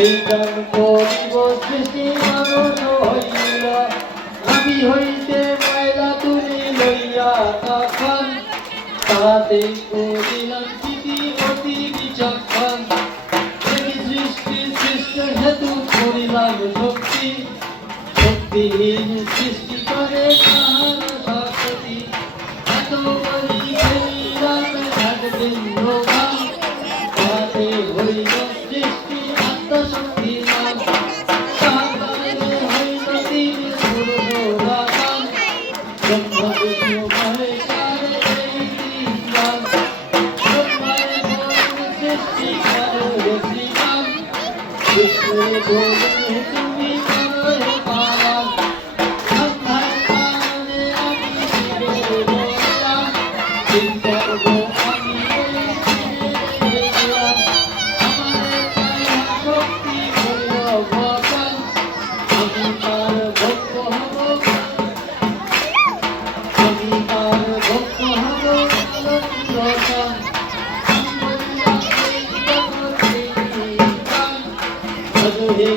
বিজ্ঞান করিব সৃষ্টি মানুষ হইল আমি হইতে ময়লা তুলি লইয়া তখন তাতে করিলাম স্মৃতি অতি বিচক্ষণ সৃষ্টি সৃষ্ট হেতু করিলাম শক্তি শক্তিহীন সৃষ্টি করে তাহার শক্তি এত করি ফেলিলাম থাকবেন রোগান তাতে হইল সৃষ্টি আত্মশক্তিমান তাহারে হইল তিনি পূর্ণরামান ব্রহ্ম বিষ্ণু মহেশ্বরে এই ত্রিজন ব্রহ্মায় বলুন সৃষ্টি করো হে শ্রীরাম বিষ্ণুরে বলুন তুমি করো হে পালন সন্ধ্যার কারণে আমি শিবে বললাম চিন্তা করবো আমি এই শিবে গেলাম আমাদের চাই শক্তি হইল বচন আমি তার ভক্ত হব আমি তার ভক্ত হব রচন আমি বলিলাম এই জগৎ এই বিধান ভজ হে